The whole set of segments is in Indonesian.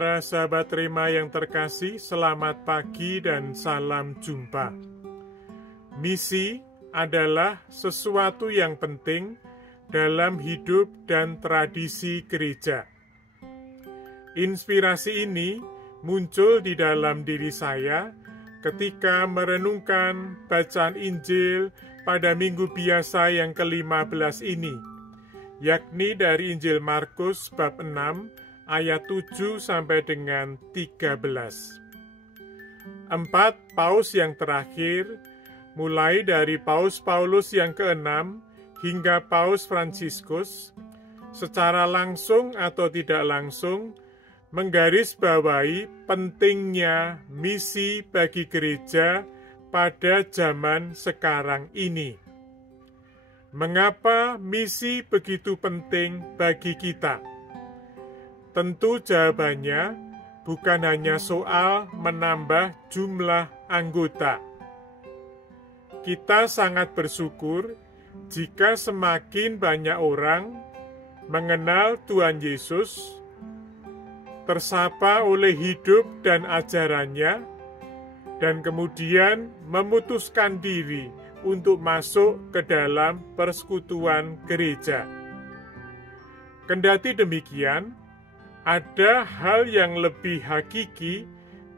Para sahabat Rema yang terkasih, selamat pagi dan salam jumpa. Misi adalah sesuatu yang penting dalam hidup dan tradisi gereja. Inspirasi ini muncul di dalam diri saya ketika merenungkan bacaan Injil pada minggu biasa yang ke-15 ini, yakni dari Injil Markus bab 6 ayat 7 sampai dengan 13. 4 paus yang terakhir, mulai dari Paus Paulus yang ke-6 hingga Paus Fransiskus, secara langsung atau tidak langsung menggarisbawahi pentingnya misi bagi gereja pada zaman sekarang ini. Mengapa misi begitu penting bagi kita? Tentu jawabannya bukan hanya soal menambah jumlah anggota. Kita sangat bersyukur jika semakin banyak orang mengenal Tuhan Yesus, tersapa oleh hidup dan ajarannya, dan kemudian memutuskan diri untuk masuk ke dalam persekutuan gereja. Kendati demikian, ada hal yang lebih hakiki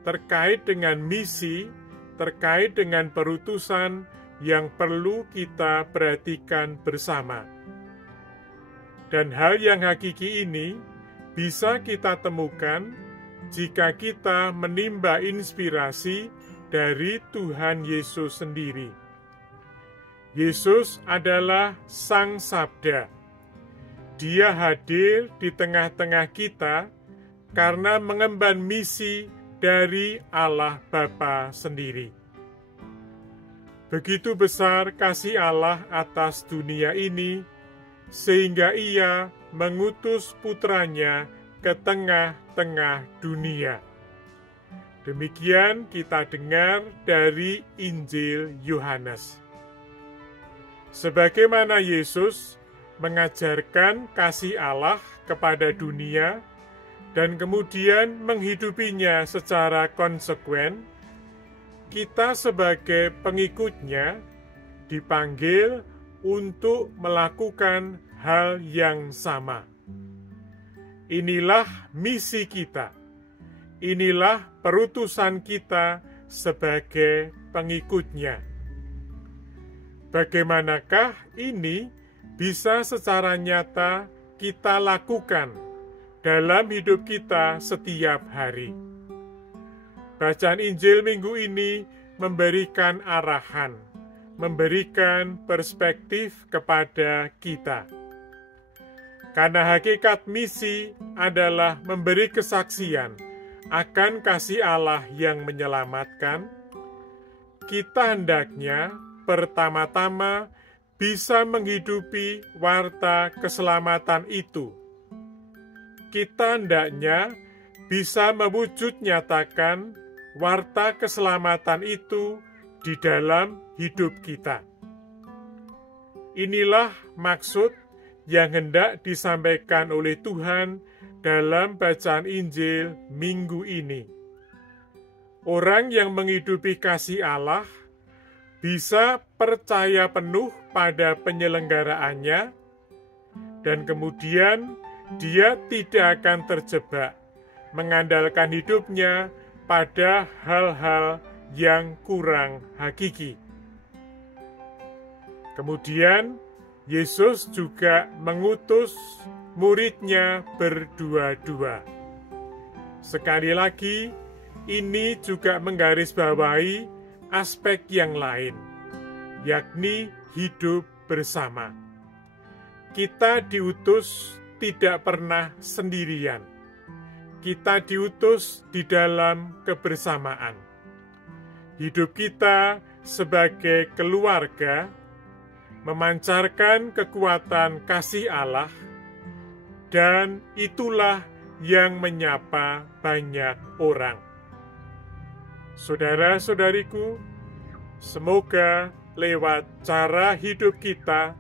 terkait dengan misi, terkait dengan perutusan yang perlu kita perhatikan bersama. Dan hal yang hakiki ini bisa kita temukan jika kita menimba inspirasi dari Tuhan Yesus sendiri. Yesus adalah Sang Sabda. Dia hadir di tengah-tengah kita karena mengemban misi dari Allah Bapa sendiri. Begitu besar kasih Allah atas dunia ini, sehingga Ia mengutus putranya ke tengah-tengah dunia. Demikian kita dengar dari Injil Yohanes. Sebagaimana Yesus mengajarkan kasih Allah kepada dunia dan kemudian menghidupinya secara konsekuen, kita sebagai pengikutnya dipanggil untuk melakukan hal yang sama. Inilah misi kita. Inilah perutusan kita sebagai pengikutnya. Bagaimanakah ini bisa secara nyata kita lakukan dalam hidup kita setiap hari? Bacaan Injil minggu ini memberikan arahan, memberikan perspektif kepada kita. Karena hakikat misi adalah memberi kesaksian akan kasih Allah yang menyelamatkan, kita hendaknya pertama-tama bisa menghidupi warta keselamatan itu. Kita hendaknya bisa mewujud nyatakan warta keselamatan itu di dalam hidup kita. Inilah maksud yang hendak disampaikan oleh Tuhan dalam bacaan Injil minggu ini. Orang yang menghidupi kasih Allah bisa percaya penuh pada penyelenggaraannya, dan kemudian dia tidak akan terjebak mengandalkan hidupnya pada hal-hal yang kurang hakiki. Kemudian Yesus juga mengutus muridnya berdua-dua. Sekali lagi, ini juga menggarisbawahi aspek yang lain, yakni hidup bersama. Kita diutus tidak pernah sendirian. Kita diutus di dalam kebersamaan. Hidup kita sebagai keluarga memancarkan kekuatan kasih Allah, dan itulah yang menyapa banyak orang. Saudara-saudariku, semoga lewat cara hidup kita,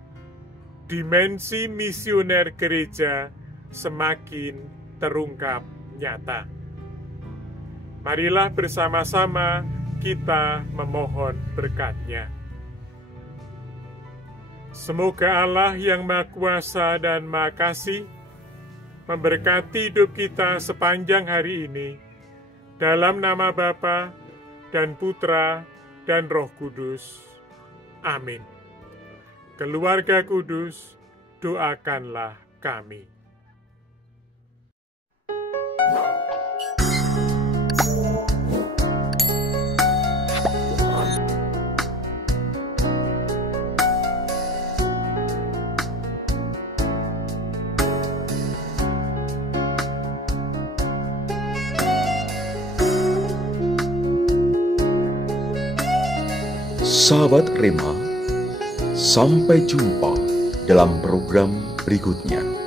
dimensi misioner gereja semakin terungkap nyata. Marilah bersama-sama kita memohon berkat-Nya. Semoga Allah yang Maha Kuasa dan Maha Kasih memberkati hidup kita sepanjang hari ini, dalam nama Bapa dan Putra dan Roh Kudus. Amin. Keluarga kudus, doakanlah kami. Sahabat Rema, sampai jumpa dalam program berikutnya.